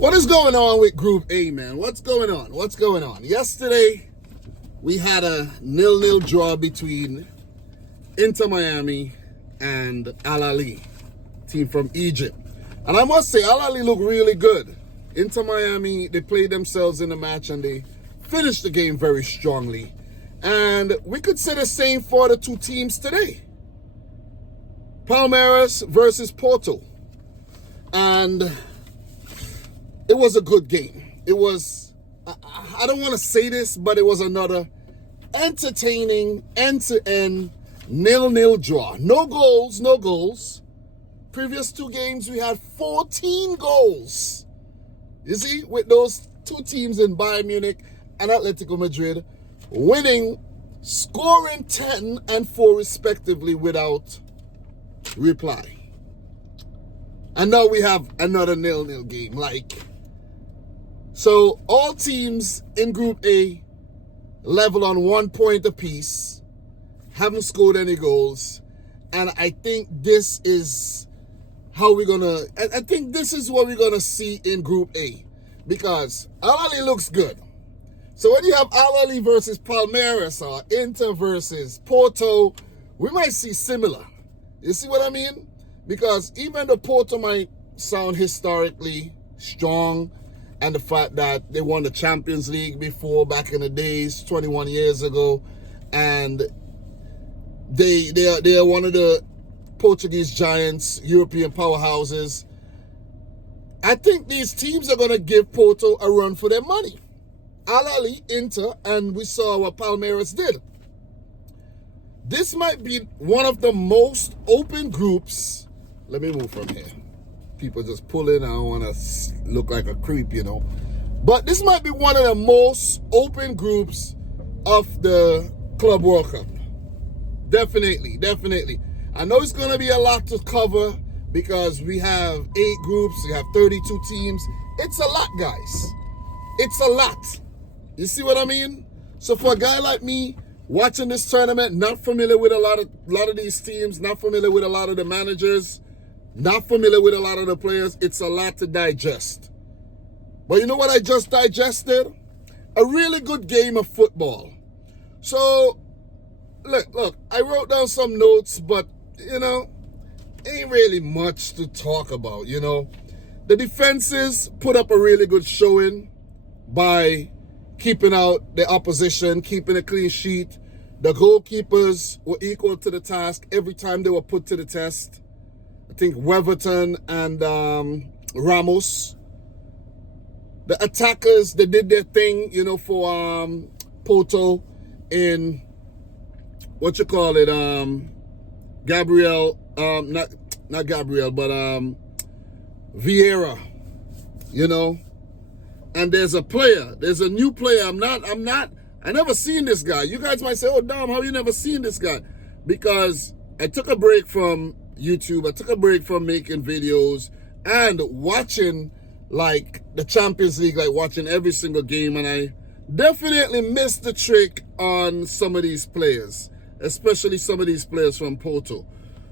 What is going on with Group A, man? What's going on? What's going on? Yesterday, we had a 0-0 draw between Inter Miami and Al Ahly, team from Egypt. And I must say, Al Ahly looked really good. Inter Miami, they played themselves in the match and they finished the game very strongly. And we could say the same for the two teams today. Palmeiras versus Porto. And it was a good game. It was, I don't want to say this, but it was another entertaining, end-to-end, 0-0 draw. No goals. Previous two games, we had 14 goals. You see, with those two teams in Bayern Munich and Atletico Madrid winning, scoring 10 and 4 respectively without reply. And now we have another 0-0 game. So all teams in Group A level on 1 point apiece, haven't scored any goals, and I think this is how we're gonna. I think this is what we're gonna see in Group A, because Al Ahly looks good. So when you have Al Ahly versus Palmeiras or Inter versus Porto, we might see similar. You see what I mean? Because even though Porto might sound historically strong, and the fact that they won the Champions League before back in the days, 21 years ago, and they are one of the Portuguese giants, European powerhouses. I think these teams are going to give Porto a run for their money. Al Ahly, Inter, and we saw what Palmeiras did. This might be one of the most open groups. Let me move from here. People just pull in. I don't want to look like a creep, you know. But this might be one of the most open groups of the Club World Cup. Definitely. I know it's going to be a lot to cover because we have 8 groups. We have 32 teams. It's a lot, guys. It's a lot. You see what I mean? So for a guy like me, watching this tournament, not familiar with a lot of these teams, not familiar with a lot of the managers, not familiar with a lot of the players, it's a lot to digest. But you know what I just digested? A really good game of football. So, look, I wrote down some notes, but, you know, ain't really much to talk about, you know. The defenses put up a really good showing by keeping out the opposition, keeping a clean sheet. The goalkeepers were equal to the task every time they were put to the test. I think Weverton and Ramos. The attackers, they did their thing, you know, for Porto in, Gabriel, not Gabriel, but Vieira, you know. And there's a new player. I never seen this guy. You guys might say, oh, Dom, how you never seen this guy? Because I took a break from YouTube. I took a break from making videos and watching like the Champions League, like watching every single game. And I definitely missed the trick on some of these players, especially some of these players from Porto.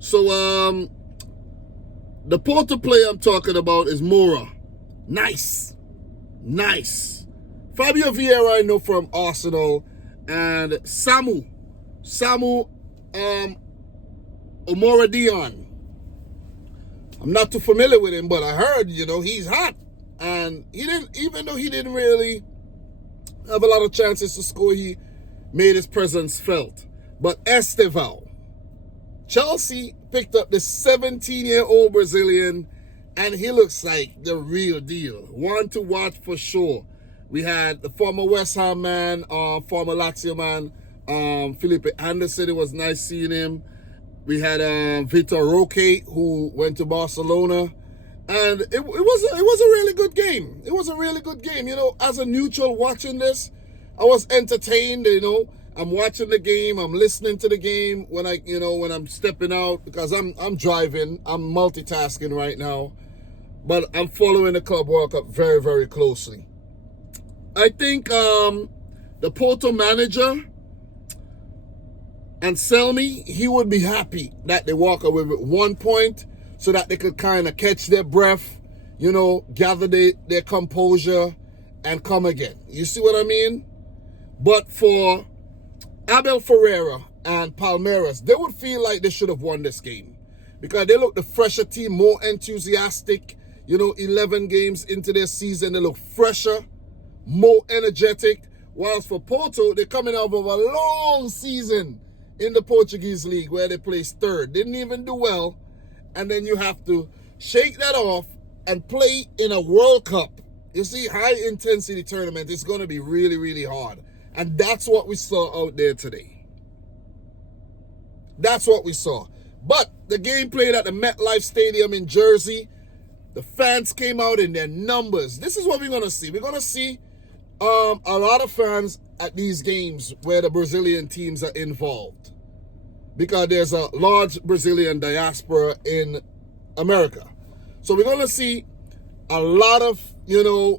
So the Porto player I'm talking about is Mora. Nice. Fabio Vieira I know from Arsenal, and Samu Omora Dion. I'm not too familiar with him, but I heard, you know, he's hot. And even though he didn't really have a lot of chances to score, he made his presence felt. But Estevao, Chelsea picked up the 17-year-old Brazilian, and he looks like the real deal. One to watch for sure. We had the former West Ham man, former Lazio man, Felipe Anderson. It was nice seeing him. We had Vitor Roque, who went to Barcelona. And it was a really good game. It was a really good game. You know, as a neutral watching this, I was entertained, you know. I'm watching the game, I'm listening to the game when I'm stepping out, because I'm driving, I'm multitasking right now. But I'm following the Club World Cup very, very closely. I think the Porto manager, Anselmi, he would be happy that they walk away with 1 point so that they could kind of catch their breath, gather their composure and come again. You see what I mean? But for Abel Ferreira and Palmeiras, they would feel like they should have won this game because they look the fresher team, more enthusiastic. 11 games into their season, they look fresher, more energetic. Whilst for Porto, they're coming out of a long season in the Portuguese league where they placed third. Didn't even do well. And then you have to shake that off and play in a World Cup. You see, high intensity tournament is going to be really, really hard. And that's what we saw out there today. That's what we saw. But the game played at the MetLife Stadium in Jersey. The fans came out in their numbers. This is what we're going to see. We're going to see a lot of fans at these games where the Brazilian teams are involved, because there's a large Brazilian diaspora in America. So we're going to see a lot of,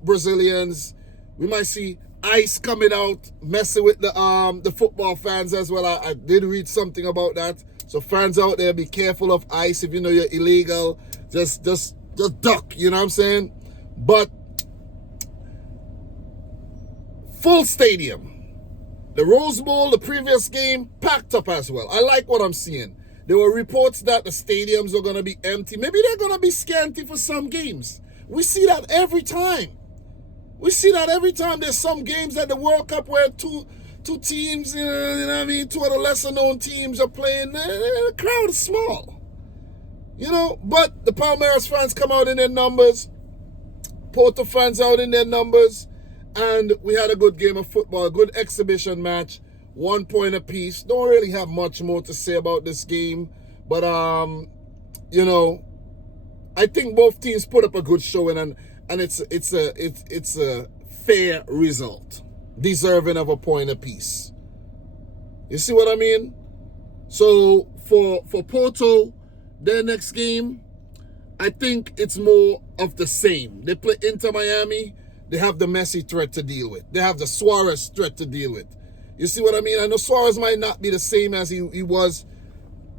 Brazilians. We might see ICE coming out, messing with the football fans as well. I did read something about that. So fans out there, be careful of ICE. If you know you're illegal, just duck, you know what I'm saying? But full stadium. The Rose Bowl, the previous game, packed up as well. I like what I'm seeing. There were reports that the stadiums are going to be empty. Maybe they're going to be scanty for some games. We see that every time. There's some games at the World Cup where two teams, you know what I mean, two of the lesser known teams are playing. The crowd is small. But the Palmeiras fans come out in their numbers. Porto fans out in their numbers. And we had a good game of football, a good exhibition match, 1 point apiece. Don't really have much more to say about this game. But, I think both teams put up a good showing, and it's a fair result, deserving of a point apiece. You see what I mean? So for Porto, their next game, I think it's more of the same. They play Inter Miami. They have the Messi threat to deal with. They have the Suarez threat to deal with. You see what I mean? I know Suarez might not be the same as he was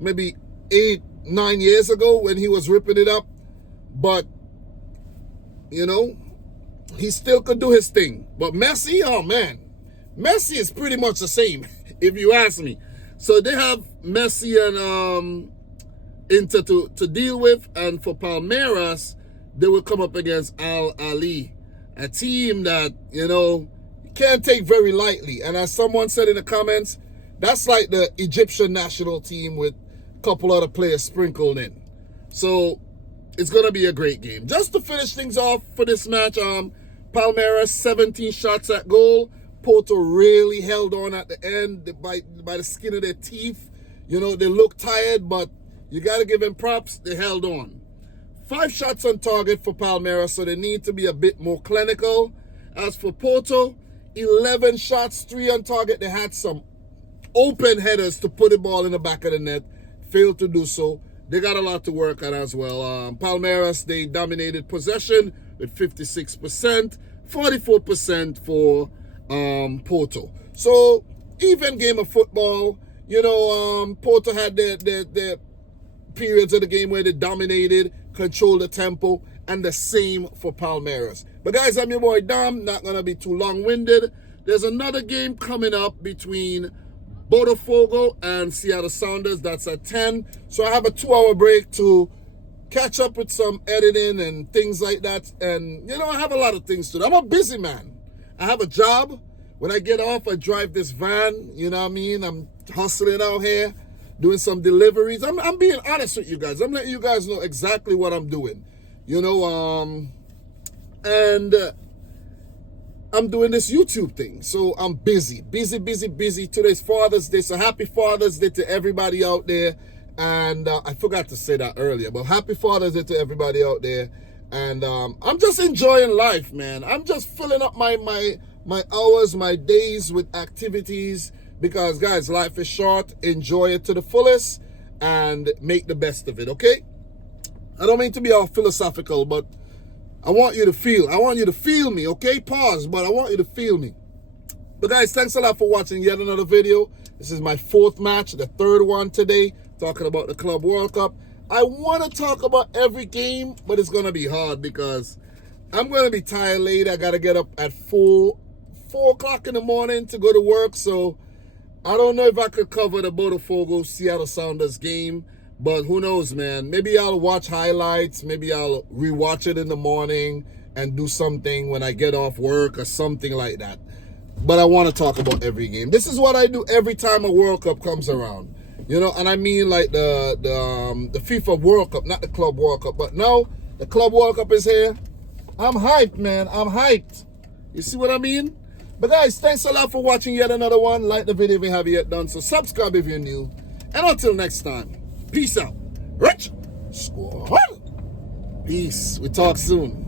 maybe 8-9 years ago when he was ripping it up. But, he still could do his thing. But Messi, oh man. Messi is pretty much the same, if you ask me. So they have Messi and Inter to deal with. And for Palmeiras, they will come up against Al Ahly. A team that, you can't take very lightly. And as someone said in the comments, that's like the Egyptian national team with a couple other players sprinkled in. So it's going to be a great game. Just to finish things off for this match, Palmeiras, 17 shots at goal. Porto really held on at the end by the skin of their teeth. They look tired, but you got to give them props. They held on. 5 shots on target for Palmeiras, so they need to be a bit more clinical. As for Porto, 11 shots, 3 on target. They had some open headers to put the ball in the back of the net. Failed to do so. They got a lot to work on as well. Palmeiras, they dominated possession with 56%, 44% for Porto. So, even game of football. Porto had their periods of the game where they dominated, control the tempo, and the same for Palmeiras. But guys, I'm your boy Dom, not going to be too long-winded. There's another game coming up between Botafogo and Seattle Sounders. That's at 10. So I have a 2-hour break to catch up with some editing and things like that. And, I have a lot of things to do. I'm a busy man. I have a job. When I get off, I drive this van. You know what I mean? I'm hustling out here, doing some deliveries. I'm being honest with you guys. I'm letting you guys know exactly what I'm doing. And I'm doing this YouTube thing. So I'm busy. Today's Father's Day. So happy Father's Day to everybody out there. And I forgot to say that earlier, but happy Father's Day to everybody out there. And I'm just enjoying life, man. I'm just filling up my hours, my days with activities. Because, guys, life is short. Enjoy it to the fullest and make the best of it, okay? I don't mean to be all philosophical, but I want you to feel. I want you to feel me, okay? Pause, but I want you to feel me. But, guys, thanks a lot for watching yet another video. This is my 4th match, the 3rd one today, talking about the Club World Cup. I want to talk about every game, but it's going to be hard because I'm going to be tired later. I got to get up at 4 o'clock in the morning to go to work. So I don't know if I could cover the Botafogo Seattle Sounders game, but who knows, man. Maybe I'll watch highlights. Maybe I'll rewatch it in the morning and do something when I get off work or something like that. But I want to talk about every game. This is what I do every time a World Cup comes around. You know, and I mean like the FIFA World Cup, not the Club World Cup. But now the Club World Cup is here. I'm hyped, man. I'm hyped. You see what I mean? But guys, thanks a lot for watching yet another one. Like the video if you haven't yet done so. Subscribe if you're new. And until next time, peace out. Rich Squad. Peace. We talk soon.